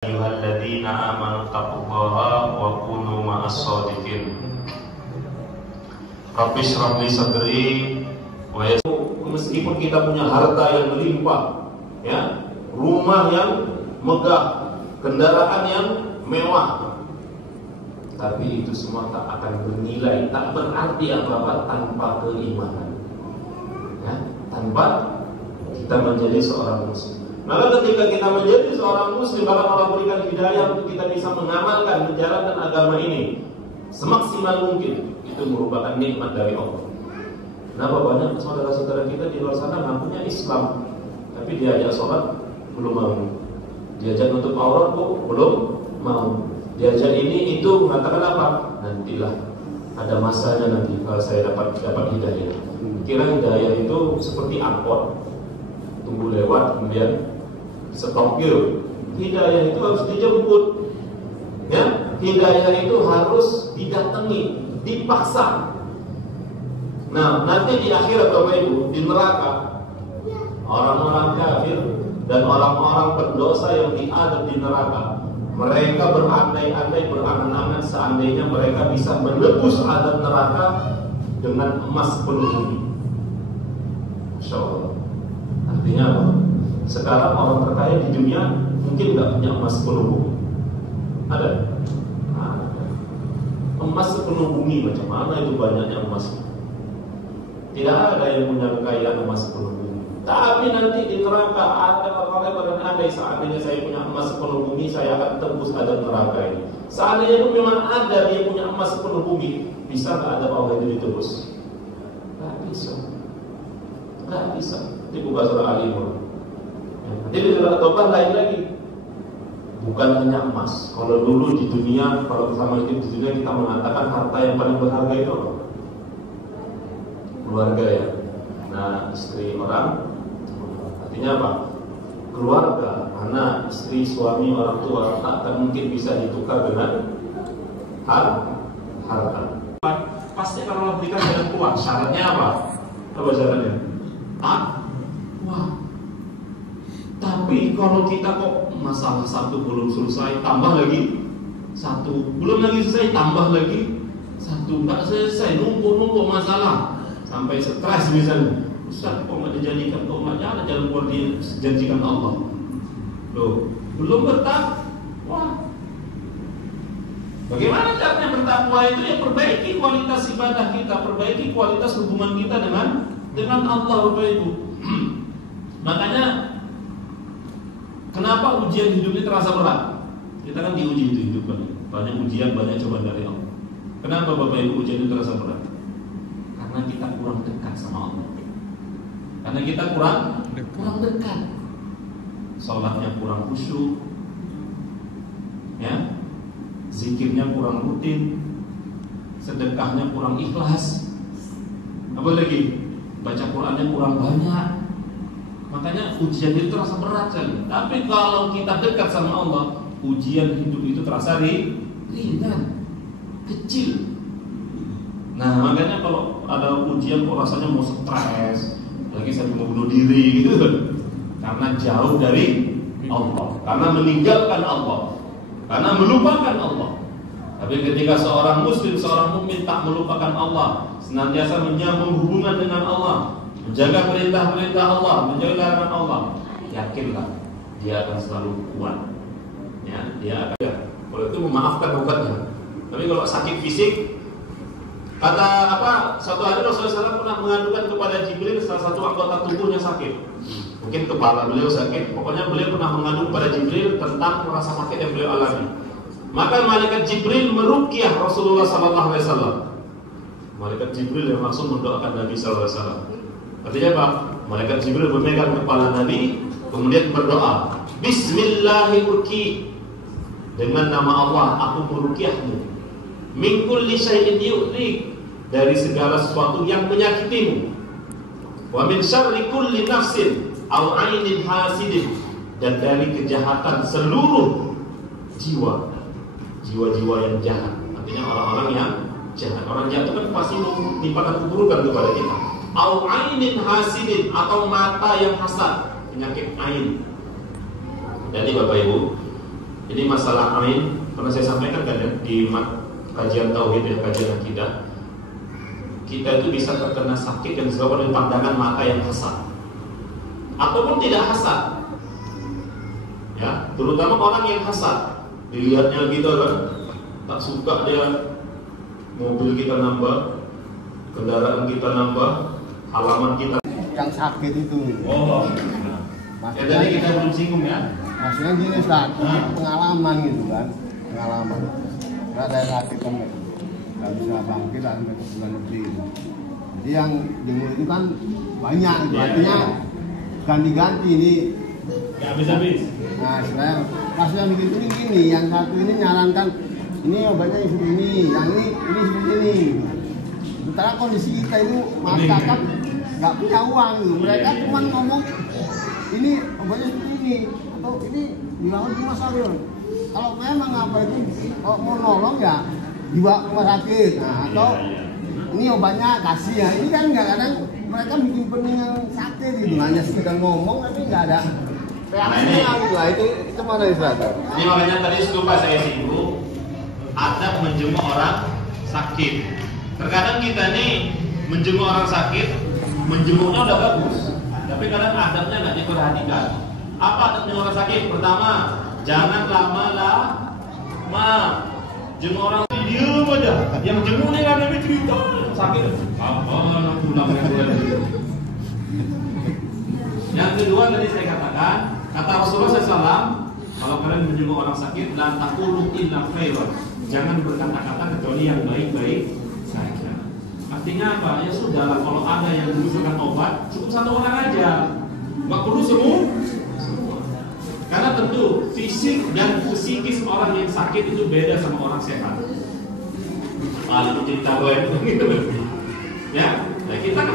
ayyuhalladzina amanu taqullaha wa kunu ma'as shodiqin. Rabbi shrah li sadri wa meskipun kita punya harta yang melimpah, ya, rumah yang megah, kendaraan yang mewah, tapi itu semua tak akan bernilai, tak berarti apa-apa tanpa keimanan, ya, tanpa kita menjadi seorang muslim. Maka ketika kita menjadi seorang muslim, maka Allah berikan hidayah untuk kita bisa mengamalkan, menjalankan agama ini semaksimal mungkin. Itu merupakan nikmat dari Allah. Kenapa banyak saudara-saudara kita di luar sana ngakunya Islam, tapi diajak sholat belum mau, diajak nutup aurat kok belum mau, diajak ini itu mengatakan apa? Nantilah, ada masanya nanti kalau saya dapat hidayah. Kira hidayah itu seperti angkot, tunggu lewat kemudian setopil. Hidayah itu harus dijemput, ya. Hidayah itu harus didatangi, dipaksa. Nah, nanti di akhirat Bapak Ibu, di neraka, orang-orang kafir dan orang-orang berdosa yang diadab di neraka, mereka berandai-andai, berangan-angan seandainya mereka bisa menebus adab neraka dengan emas penuh bumi. Masya Allah. Artinya apa? Sekarang orang terkaya di dunia mungkin nggak punya emas sepenuh bumi. Ada? Ada. Emas sepenuh bumi, macam mana itu banyaknya emas? Tidak ada yang punya kekayaan emas sepenuh bumi. Tapi nanti di neraka ada orang-orang berandai, seandainya saya punya emas sepenuh bumi, saya akan tembus adab neraka ini. Seandainya itu memang ada dia punya emas sepenuh bumi, bisa nggak adab Allah itu ditebus? Nggak bisa. Nggak bisa. Dibuka surah Al-Imran. Nanti di surah Taubah lain lagi. Bukan hanya emas. Kalau dulu di dunia, kalau bersama itu di dunia kita mengatakan harta yang paling berharga itu apa? Keluarga, ya. Nah, istri orang, artinya apa? Keluarga, anak, istri, suami, orang tua tak akan mungkin bisa ditukar dengan harta. Pasti kalau Allah berikan jalan keluar. Syaratnya apa? Apa syaratnya? Wah. Tapi kalau kita kok masalah satu belum selesai, tambah lagi satu, belum lagi selesai, tambah lagi satu, nggak selesai, numpuk masalah sampai stres misalnya. Ustaz, kok nggak dijadikan, kok nggak ada jalan keluar dijanjikan Allah? Loh, belum bertakwa. Bagaimana caranya bertakwa itu? Ya perbaiki kualitas ibadah kita, perbaiki kualitas hubungan kita dengan Allah, Bapak Ibu. Makanya kenapa ujian hidup ini terasa berat? Kita kan diuji itu hidup banyak ujian, banyak cobaan dari Allah. Kenapa Bapak Ibu ujian itu terasa berat? Karena kita kurang dekat sama Allah. Karena kita kurang dekat. Salatnya kurang khusyuk, ya, zikirnya kurang rutin, sedekahnya kurang ikhlas, apa lagi? Baca Qurannya kurang banyak. Makanya ujian itu terasa berat sekali. Tapi kalau kita dekat sama Allah, ujian hidup itu terasa ringan, kecil. Nah, makanya kalau ada ujian kok rasanya mau stres, lagi saya mau bunuh diri gitu, karena jauh dari Allah, karena meninggalkan Allah, karena melupakan Allah. Tapi ketika seorang muslim, seorang mukmin tak melupakan Allah, senantiasa menyambung hubungan dengan Allah, menjaga perintah-perintah Allah, menjaga larangan Allah, yakinlah dia akan selalu kuat. Ya, dia akan. Kalau itu memaafkan obatnya. Tapi kalau sakit fisik, kata apa? Satu hari Rasulullah SAW pernah mengadukan kepada Jibril salah satu anggota tubuhnya sakit. Mungkin kepala beliau sakit. Pokoknya beliau pernah mengadu kepada Jibril tentang rasa sakit yang beliau alami. Maka malaikat Jibril meruqyah Rasulullah SAW. Malaikat Jibril yang langsung mendoakan Nabi SAW. Artinya apa? Malaikat Jibril memegang kepala Nabi, kemudian berdoa, Bismillahirrahmanirrahim, dengan nama Allah aku meruqyahmu, min kulli syai'in yu'lik, dari segala sesuatu yang menyakitimu, wa min syarri kulli nafsin aw 'ainin hasidin, dan dari kejahatan seluruh jiwa-jiwa yang jahat. Artinya orang-orang yang jahat. Orang jahat itu kan pasti menimpakan keburukan kepada kita. Au ainin hasidin, atau mata yang hasad, penyakit ain. Jadi Bapak Ibu, Ini masalah ain, pernah saya sampaikan kan ya, di kajian tauhid ya, kajian akidah. Kita itu bisa terkena sakit yang disebabkan oleh pandangan mata yang hasad ataupun tidak hasad. Ya, terutama orang yang hasad, dilihatnya gitu kan, tak suka dia mobil kita nambah, kendaraan kita nambah, halaman kita yang sakit itu. Oh, ya tadi kita belum singgung ya. Maksudnya gini Ustaz, pengalaman gitu kan, pengalaman. Karena saya sakit kan nggak bisa bangkit sampai ke bulan negeri. Jadi yang jemur itu kan banyak, gitu. Artinya ganti-ganti ini. Ya habis-habis. Nah, saya pas yang bikin ini gini, yang satu ini nyarankan ini obatnya seperti ini, yang ini seperti ini. Sementara kondisi kita itu masyarakat nggak punya uang gitu. Mereka cuma ngomong ini obatnya seperti ini atau ini dilakukan di rumah sakit. Kalau memang apa itu mau nolong ya dibawa ke rumah sakit. Nah, atau ini obatnya kasih ya. Ini kan nggak kadang mereka bikin pening yang sakit gitu, hanya sekedar ngomong tapi nggak ada reaksinya gitu. Lah itu mana Ustaz? Ini makanya tadi lupa saya singgung, adab menjenguk orang sakit. Terkadang kita nih menjenguk orang sakit, menjenguknya udah bagus, tapi kadang adabnya nggak diperhatikan. Apa adab menjenguk orang sakit? Pertama, jangan lama-lama jenguk orang diam aja. Yang jenguk nih kan dia cerita sakit. Yang kedua tadi saya katakan, kata Rasulullah SAW, kalau kalian menjenguk orang sakit, la taqulu illa khairan. Jangan berkata-kata kecuali yang baik-baik saja. Artinya apa? Ya sudahlah, kalau ada yang membutuhkan obat, cukup satu orang aja, nggak perlu semua. Karena tentu fisik dan psikis orang yang sakit itu beda sama orang sehat. Itu cerita gue gitu. Ya, nah kita kan